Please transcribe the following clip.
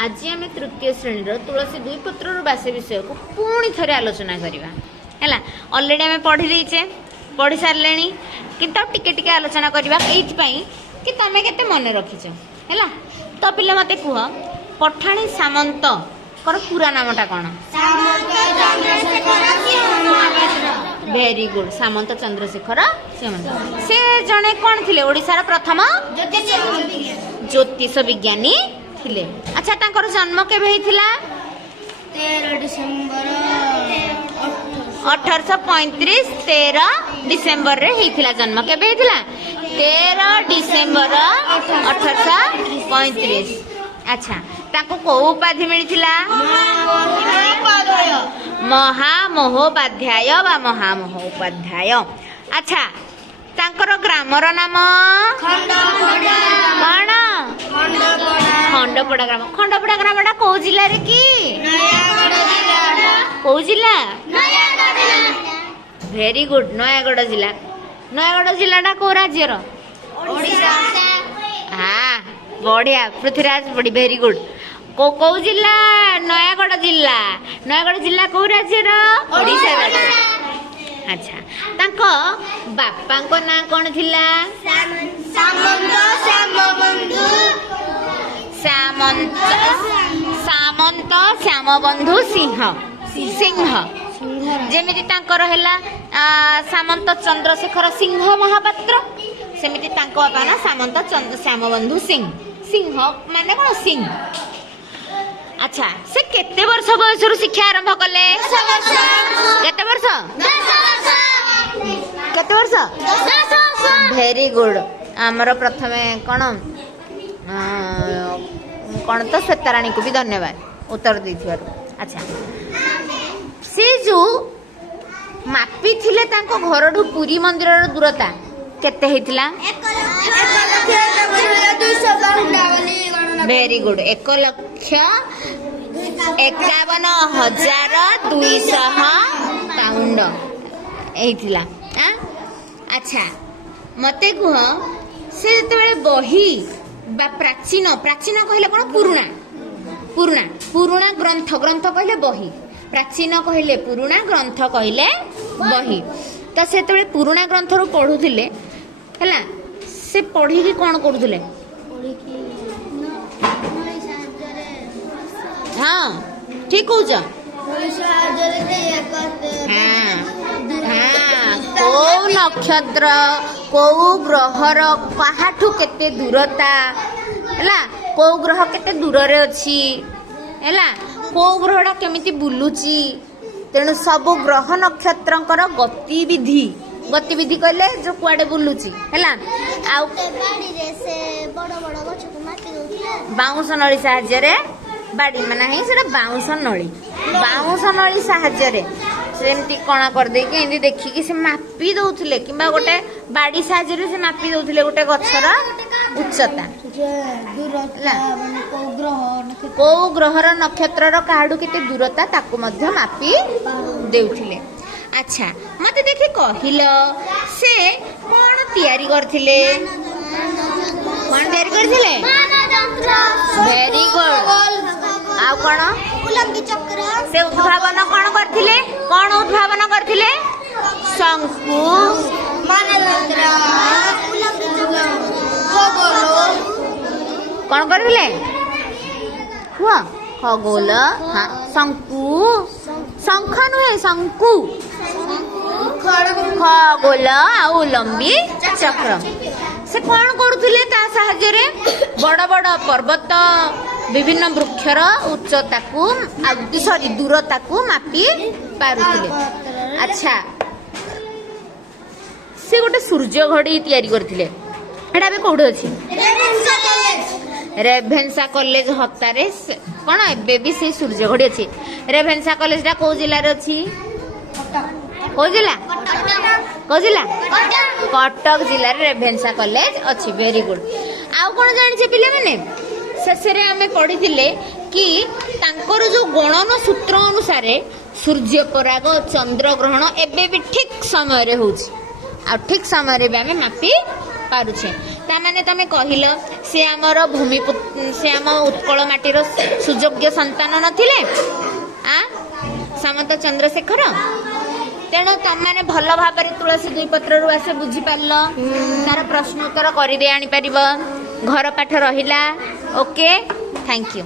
आज आम तृतीय श्रेणी तुलसी दुई पत्र बासे विषय को पुणी थे आलोचना करवा है। अलरेडी आम पढ़ी देचे पढ़ी सारे कि टिके टिके आलोचना करवा कि तुम के मन रखीच है। तो पिले मत कह पठाणी सामंत पूरा नामटा कौन? वेरी गुड, सामंत चंद्रशेखर सामंत। से जड़े कौन थे? ओडिशार प्रथम ज्योतिष विज्ञानी थिले। अच्छा, तांकर जन्म केबे हिथिला? 13 डिसेंबर 1835 13 डिसेंबर रे हिथिला जन्म। केबे हिथिला? 13 डिसेंबर 1835। अच्छा, ताको को उपाधि मिलिथिला? महामहोपाध्याय बा महामहोपाध्याय। अच्छा, तांकर ग्रामर नाम कौन? खंडपड़ा ग्राम। खंडपड़ा ग्रामटा कौ जिले रे की? कौ जिला? वेरी गुड, नयागढ़ जिला। नयागढ़ जिलाटा कौ राज्यर? हाँ, बढ़िया पृथ्वीराज बड़ी, वेरी गुड। कौ जिला? नयागढ़ जिला। नयागढ़ जिला कौ राज्यर? ओडिशा राज्य। अच्छा, तांको बापांको नाम कौन थिला? सामंत श्यामबंधु सिंह। जेमिति तांकर हैला सामंत चंद्रशेखर सिंह महापात्र, सेमिति तांको बापा ना सामंत श्यामबंधु सिंह। सिंह माने कौन? सिंह। अच्छा, से केते वर्ष बयसरु शिक्षा आरंभ कले? केते वर्ष? केते वर्ष? Very good. आमर प्रथमे कौन कौन तो श्वेताराणी को भी धन्यवाद उत्तर देथिबार। अच्छा, से जो मापी थिले तांको घरठू पुरी मंदिर दूरता केते हेतिला? वेरी गुड, 1,51,200 पाउंड एथिला। अच्छा, मते कह से जेतेबेले बही बा प्राचीन कहले कोन? पुराणा पुराणा पुराणा ग्रंथ। ग्रंथ कहले बही, प्राचीन कहले पुराणा, ग्रंथ कहले बही। तो से जेतेबेले पुराणा ग्रंथ रु पढुथिले हैला, से पढ़ी कि कोन करूथिले? हाँ, ठीक हो जा। कौ नक्षत्र कौ ग्रहर काहाठू केते दूरता हैला, कौ ग्रह केते दूर रे अछि हैला, कौ ग्रहटा केमिति बुलुची। तेणु सब ग्रह नक्षत्रंकर गतिविधि कहले जो कुआडे बुलुची हैला। आउ बाउंस नळी साहाय्य बाड़ी माना ही सेटा बाउंस नळी साहाय्य सेमती कणा कर दे के एंदी देखि कि से मापी दउथिले किबा गोटे बाड़ी साहाय्य से मापी दउथिले गोटे गछर उच्चता दूरता माने को ग्रहर नक्षत्रर काडू केते दूरता ताको मध्य मापी देउथिले। अच्छा, मते देखि कहिल से कोन तयारी करथिले? कोन तयारी करथिले? Very good. आउ कोन? उलंगी चक्र। से उद्भावन कोन करथिले? कोन उद्भावन करथिले? शंकु, मानदंत्र, उलंगी चक्र, खगोल। कोन करथिले? हुआ खगोल। हां, शंकु, शंख नुहे शंकु, खगोल आ उलंबी चक्र। से कौन करुथिले? ता साहाय्य रे बड़ बड़ पर्वत विभिन्न वृक्षर उच्चता को सॉरी दूरता को मापी पारुथिले। अच्छा, से गोटे सूर्य घड़ी तैयारी करथिले। एटा बे कोठे अछि? रेभेन्सा कॉलेज हतारे कोन एबे भी से सूर्य घड़ी अछि। रेभेन्सा कॉलेज टा को जिल्ला रे अछि? को जिला? को जिला? कटक जिल्ला रे रेभेन्सा कॉलेज अछि। Very good. आउ कोन जानि छे पिले माने? शेषे आम पढ़ी कि तांकर जो गणन सूत्र अनुसार सूर्य पराग चंद्र ग्रहण एबे भी ठीक समय रे होउछि आ ठीक समय रे भी आम मापी पारुछे तामाने तमे कहिल से आमर से आम उत्कल माटीर सुयोग्य संतान नथिले आ सामंत चंद्रशेखर तेणु तुम मैंने भल भाव तुलसी दुई पत्र आसे बुझी पार तार प्रश्न उत्तर करदे आनी पार घर पाठ रहिला ओके थैंक यू।